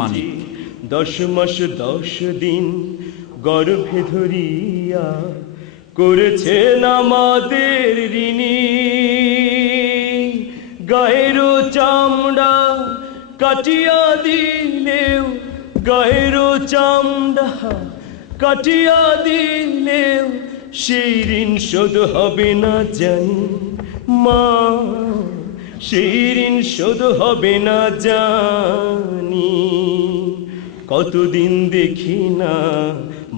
মানিক 10 মাস 10 দিন গর্ভে ধরিয়া করেছেন আমাদের ঋণী গায়ের চামড়া কাটিয়া দিলেও গায়ের চামড়া কাটিয়া দিলেও সেই ঋণ শোধ হবে না জানি মা সেই ঋণ শোধ হবে না জানি কতদিন দেখি না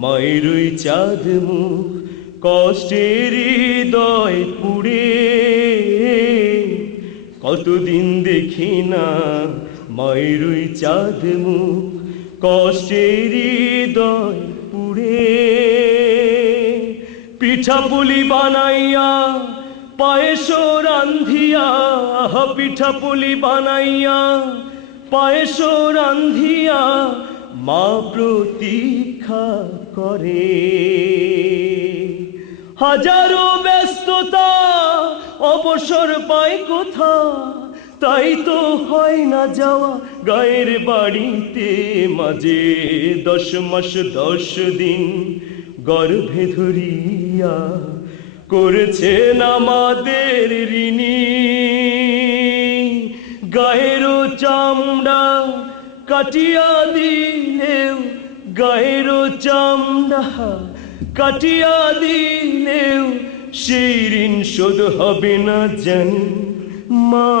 মায়ের ওই চাঁদ মুখ কষ্টের হৃদয় পুড়ে কতদিন দেখি না মায়ের ওই চাঁদ মুখ কষ্টের হৃদয় পুড়ে পিঠাপুলি বানাইয়া পায়েস রান্ধিয়া পিঠাপুলি বানাইয়া পায়েস রান্ধিয়া মা প্রতীক্ষা করে হাজারো ব্যস্ততা অবসর পায় কোথা তাই তো হয় না যাওয়া গায়ের বাড়িতে মাঝে 10 মাস 10 দিন গর্ভে ধরিয়া করেছেন আমাদের ঋণী গায়ের চামড়া কাটিয়া দিলেও গায়ের চামড়া কাটিয়া দিলেও সেই ঋণ শোধ হবে না জানি মা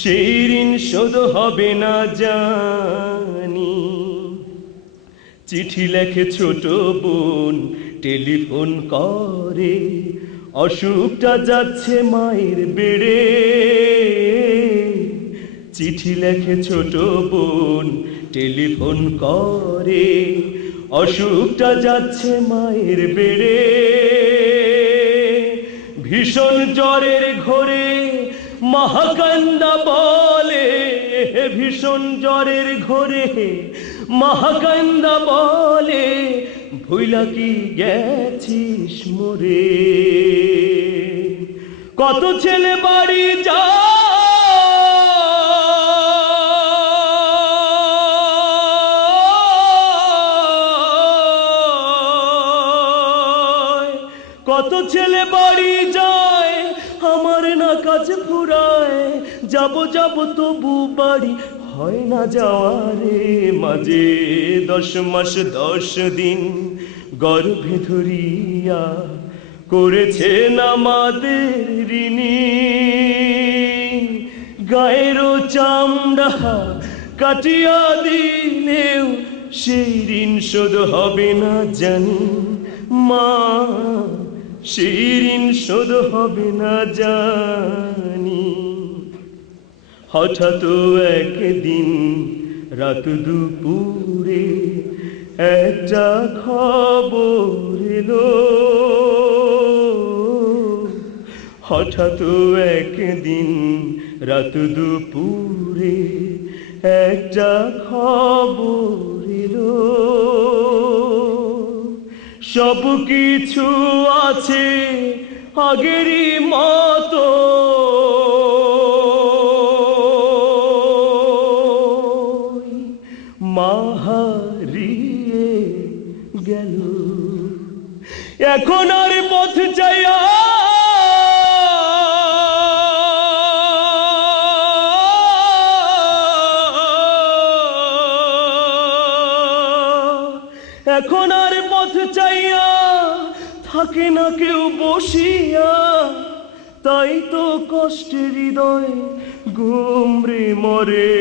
সেই ঋণ শোধ হবে না জানি চিঠি লেখে ছোট বোন টেলিফোন করে অসুখটা যাচ্ছে মায়ের বেড়ে চিঠি লেখে ছোট বোন টেলিফোন করে অসুখটা যাচ্ছে মায়ের বেড়ে ভীষণ জ্বরের ঘোরে মহাকান্দা বলে ভীষণ জ্বরের ঘোরে মহাকান্দা বলে ভুইলা কি গেছিস মোরে কত ছেলে বাড়ি যায় কত ছেলে বাড়ি যায় আমার না কাছে ফুরায় যাব যাব তবু বাড়ি হয় না যাওয়ারে মাঝে 10 মাস 10 দিন গর্ভে ধরিয়া করেছেন আমাদের ঋণী গায়ের চামড়া কাটিয়া দিলেও সেই ঋণ শোধ হবে না জানি মা সেই ঋণ শোধ হবে না জানি হঠাৎ একদিন রাত দুপুরে একটা খবর এলো হঠাৎ একদিন রাত দুপুরে একটা খবর এলো সব কিছু আছে আগেরই মতো মা হারিয়ে গেল এখন আর পথ চাইয়া এখন আর পথ চাইয়া থাকে না কেউ বসিয়া তাই তো কষ্টের হৃদয় গুমরে মরে